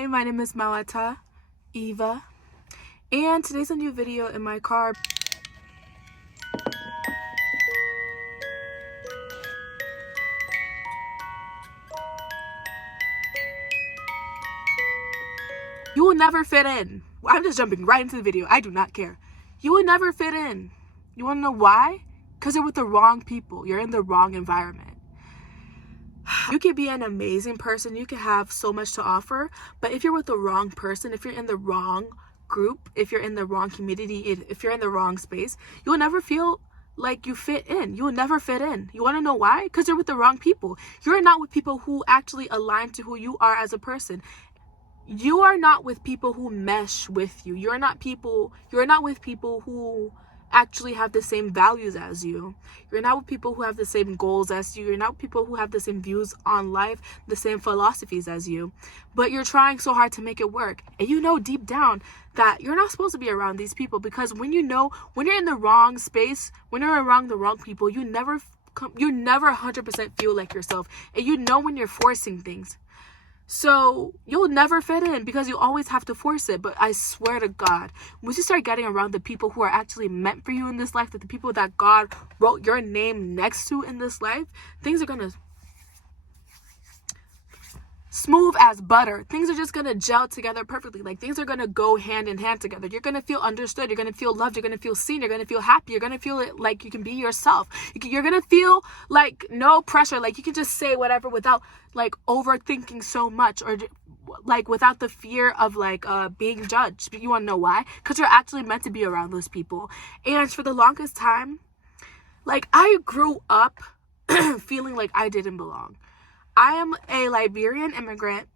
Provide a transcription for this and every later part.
Hi, my name is Mawatta, Eva, and today's a new video in my car. You will never fit in. I'm just jumping right into the video. I do not care. You will never fit in. You want to know why? Because you're with the wrong people. You're in the wrong environment. You can be an amazing person. You can have so much to offer. But if you're with the wrong person, if you're in the wrong group, if you're in the wrong community, if you're in the wrong space, you will never feel like you fit in. You will never fit in. You want to know why? Because you're with the wrong people. You're not with people who actually align to who you are as a person. You are not with people who mesh with you. You're not with people who actually have the same values as you. You're not with people who have the same goals as you. You're not with people who have the same views on life, the same philosophies as you. But you're trying so hard to make it work. And you know deep down that you're not supposed to be around these people, because when you're in the wrong space, when you're around the wrong people, you never 100% feel like yourself. And you know when you're forcing things. So you'll never fit in because you always have to force it. But I swear to God, once you start getting around the people who are actually meant for you in this life, that the people that God wrote your name next to in this life, things are gonna smooth as butter. Things are just gonna gel together perfectly. Like, things are gonna go hand in hand together. You're gonna feel understood. You're gonna feel loved. You're gonna feel seen. You're gonna feel happy. You're gonna feel like you can be yourself. You're gonna feel like no pressure. Like, you can just say whatever without like overthinking so much, or like without the fear of like being judged. You want to know why? Because you're actually meant to be around those people. And for the longest time, like, I grew up feeling like I didn't belong. I am a Liberian immigrant.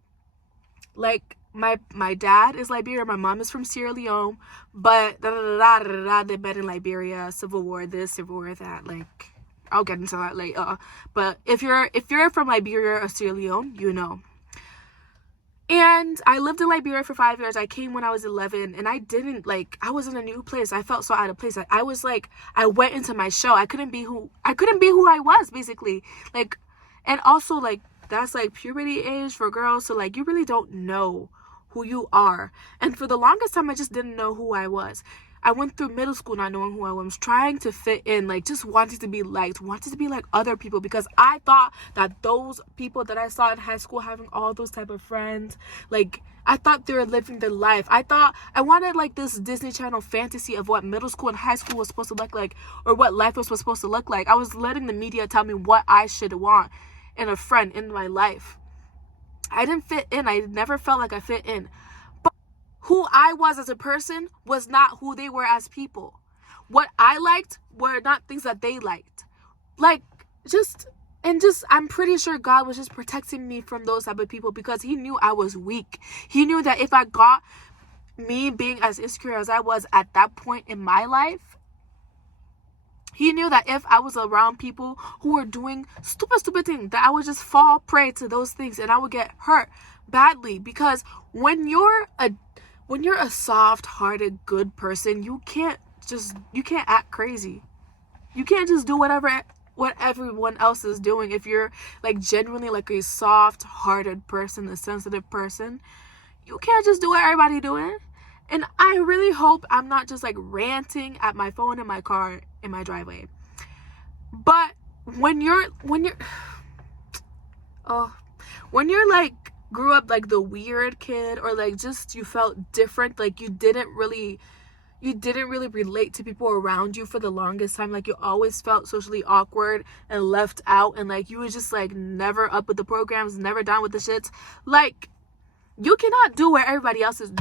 Like, my dad is Liberian, my mom is from Sierra Leone, but they met in Liberia, Civil War this, Civil War that. Like, I'll get into that later. But if you're from Liberia or Sierra Leone, you know. And I lived in Liberia for 5 years. I came when I was 11, and I was in a new place. I felt so out of place. I was like, I went into my shell. I couldn't be who I was, basically. Like, and also, like, that's like puberty age for girls, so like you really don't know who you are. And for the longest time, I just didn't know who I was. I went through middle school not knowing who I was, trying to fit in, like just wanting to be liked, wanting to be like other people, because I thought that those people that I saw in high school having all those type of friends, like, I thought they were living their life. I thought I wanted like this Disney Channel fantasy of what middle school and high school was supposed to look like, or what life was supposed to look like. I was letting the media tell me what I should want in a friend in my life. I didn't fit in. I never felt like I fit in. But who I was as a person was not who they were as people. What I liked were not things that they liked. Like, I'm pretty sure God was just protecting me from those type of people, because he knew I was weak. He knew that if I got me being as insecure as I was at that point in my life, he knew that if I was around people who were doing stupid things, that I would just fall prey to those things and I would get hurt badly. Because when you're a soft-hearted, good person, you can't act crazy. You can't just do what everyone else is doing. If you're like genuinely like a soft-hearted person, a sensitive person, you can't just do what everybody doing. And I really hope I'm not just like ranting at my phone in my car in my driveway. But when you're like grew up like the weird kid, or like just you felt different, like you didn't really relate to people around you for the longest time, like you always felt socially awkward and left out, and like you were just like never up with the programs, never down with the shits, like, you cannot do what everybody else is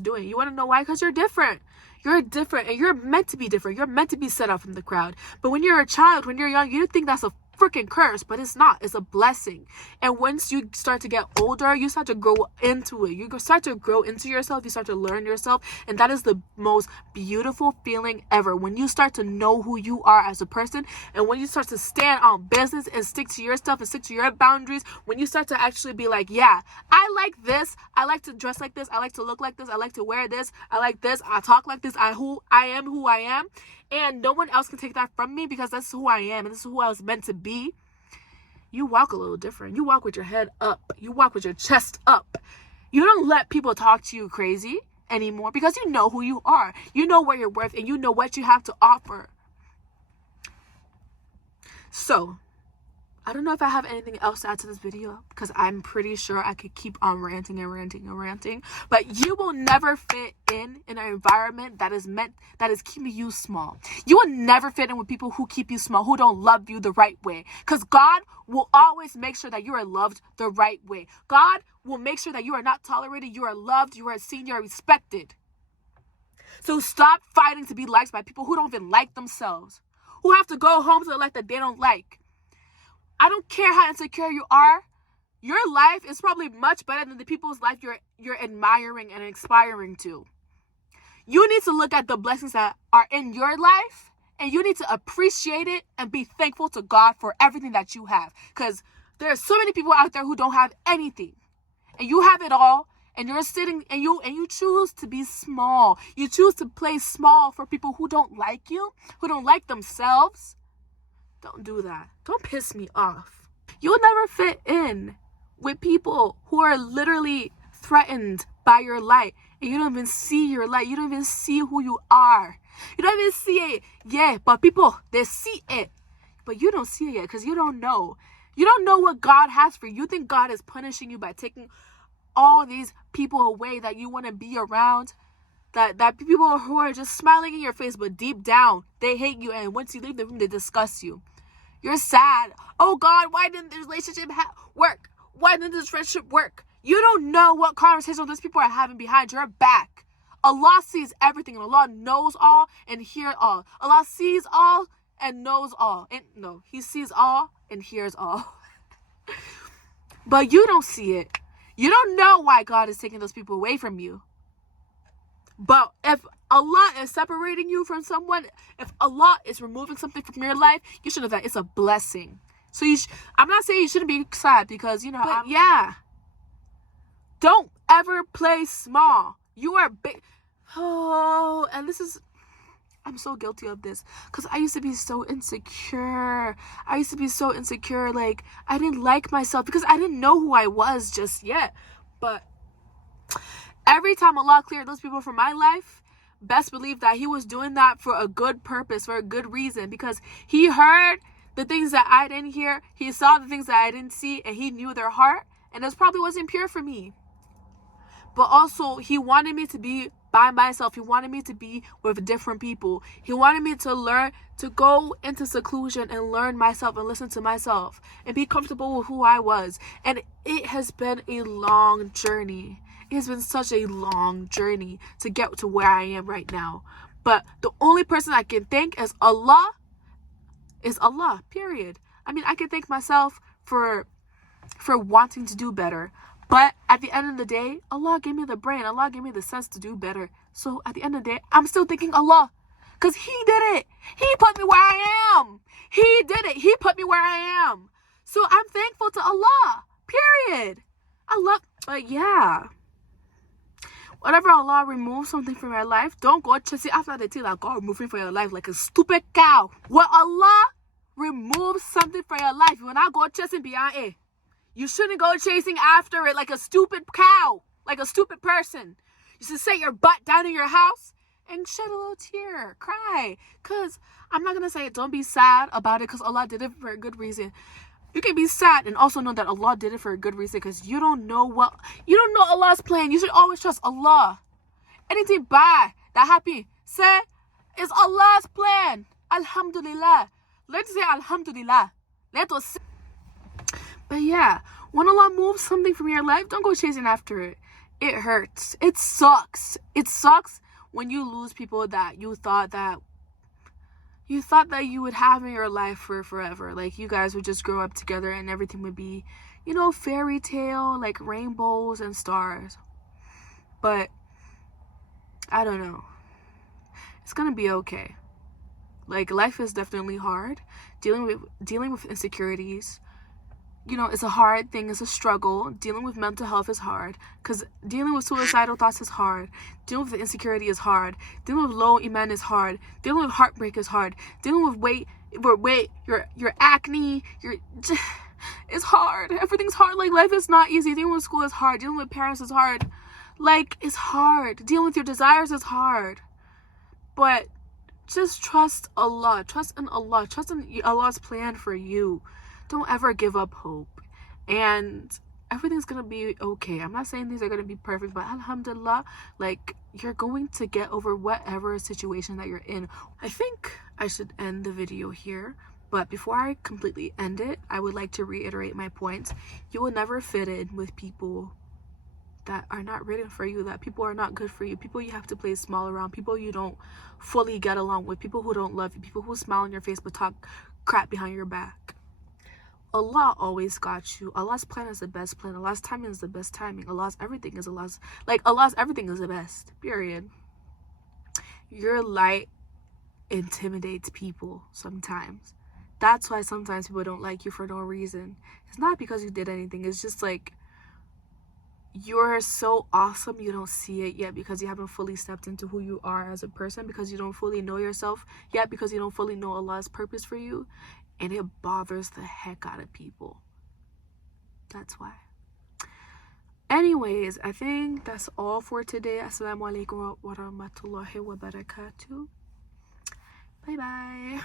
doing. You want to know why? Because you're different. You're different, and you're meant to be different. You're meant to be set out from the crowd. But when you're a child, when you're young, you think that's a freaking curse, but it's not. It's a blessing. And once you start to get older, you start to grow into it. You start to grow into yourself. You start to learn yourself, and that is the most beautiful feeling ever. When you start to know who you are as a person, and when you start to stand on business and stick to your stuff and stick to your boundaries, when you start to actually be like, yeah, I like this. I like to dress like this. I like to look like this. I like to wear this. I like this. I talk like this. I am who I am. And no one else can take that from me, because that's who I am and this is who I was meant to be. You walk a little different. You walk with your head up. You walk with your chest up. You don't let people talk to you crazy anymore because you know who you are. You know what you're worth and you know what you have to offer. So, I don't know if I have anything else to add to this video because I'm pretty sure I could keep on ranting and ranting and ranting. But you will never fit in an environment that is keeping you small. You will never fit in with people who keep you small, who don't love you the right way. Because God will always make sure that you are loved the right way. God will make sure that you are not tolerated, you are loved, you are seen, you are respected. So stop fighting to be liked by people who don't even like themselves, who have to go home to the life that they don't like. I don't care how insecure you are. Your life is probably much better than the people's life you're admiring and aspiring to. You need to look at the blessings that are in your life and you need to appreciate it and be thankful to God for everything that you have. Because there are so many people out there who don't have anything. And you have it all. And you're sitting and you choose to be small. You choose to play small for people who don't like you, who don't like themselves. Don't do that. Don't piss me off. You'll never fit in with people who are literally threatened by your light. And you don't even see your light. You don't even see who you are. You don't even see it. Yeah, but people, they see it. But you don't see it yet because you don't know. You don't know what God has for you. You think God is punishing you by taking all these people away that you want to be around. That people who are just smiling in your face, but deep down, they hate you. And once you leave the room, they disgust you. You're sad. Oh God, why didn't this relationship work? Why didn't this friendship work? You don't know what conversation those people are having behind your back. Allah sees everything and Allah knows all and hears all. Allah sees all and knows all. And no, He sees all and hears all. But you don't see it. You don't know why God is taking those people away from you. But if Allah is separating you from someone, if Allah is removing something from your life, you should know that it's a blessing. So I'm not saying you shouldn't be sad because, but yeah. Don't ever play small. You are big. Oh, and I'm so guilty of this because I used to be so insecure. Like, I didn't like myself because I didn't know who I was just yet. But every time Allah cleared those people from my life, best believe that He was doing that for a good purpose, for a good reason, because He heard the things that I didn't hear. He saw the things that I didn't see, and He knew their heart, and this probably wasn't pure for me. But also, He wanted me to be by myself. He wanted me to be with different people. He wanted me to learn to go into seclusion and learn myself and listen to myself and be comfortable with who I was. And it has been a long journey. It has been such a long journey to get to where I am right now. But the only person I can thank is Allah, period. I mean, I can thank myself for wanting to do better. But at the end of the day, Allah gave me the brain. Allah gave me the sense to do better. So at the end of the day, I'm still thanking Allah. Because He did it. He put me where I am. He did it. He put me where I am. So I'm thankful to Allah. Period. But yeah. Whenever Allah removes something from your life, don't go chasing after the thing that God removed from your life like a stupid cow. When Allah removes something from your life, you will not go chasing beyond it. You shouldn't go chasing after it like a stupid cow, like a stupid person. You should set your butt down in your house and shed a little tear, cry. Because I'm not going to say don't be sad about it because Allah did it for a good reason. You can be sad and also know that Allah did it for a good reason because you don't know Allah's plan. You should always trust Allah. Anything bad that happened, say, it's Allah's plan. Alhamdulillah. Let's say Alhamdulillah. Let us say. But yeah, when Allah moves something from your life, don't go chasing after it. It hurts. It sucks. It sucks when you lose people that you thought that you would have in your life for forever. Like, you guys would just grow up together and everything would be, fairy tale, like rainbows and stars. But I don't know. It's gonna be okay. Like, life is definitely hard. Dealing with insecurities. It's a hard thing. It's a struggle. Dealing with mental health is hard. Because dealing with suicidal thoughts is hard. Dealing with the insecurity is hard. Dealing with low iman is hard. Dealing with heartbreak is hard. Dealing with your acne, It's hard. Everything's hard. Like, life is not easy. Dealing with school is hard. Dealing with parents is hard. Like, it's hard. Dealing with your desires is hard. But just trust Allah. Trust in Allah. Trust in Allah's plan for you. Don't ever give up hope. And everything's gonna be okay. I'm not saying things are gonna be perfect, but alhamdulillah, like, you're going to get over whatever situation that you're in. I think I should end the video here, but before I completely end it, I would like to reiterate my points. You will never fit in with people that are not written for you, that people are not good for you, people you have to play small around, people you don't fully get along with, people who don't love you, people who smile in your face but talk crap behind your back. Allah always got you. Allah's plan is the best plan. Allah's timing is the best timing. Allah's everything is everything is the best. Period. Your light intimidates people sometimes. That's why sometimes people don't like you for no reason. It's not because you did anything. It's just like, you're so awesome, you don't see it yet because you haven't fully stepped into who you are as a person, because you don't fully know yourself yet, because you don't fully know Allah's purpose for you. And it bothers the heck out of people. That's why. Anyways, I think that's all for today. Assalamu alaikum wa rahmatullahi wa barakatuh. Bye bye.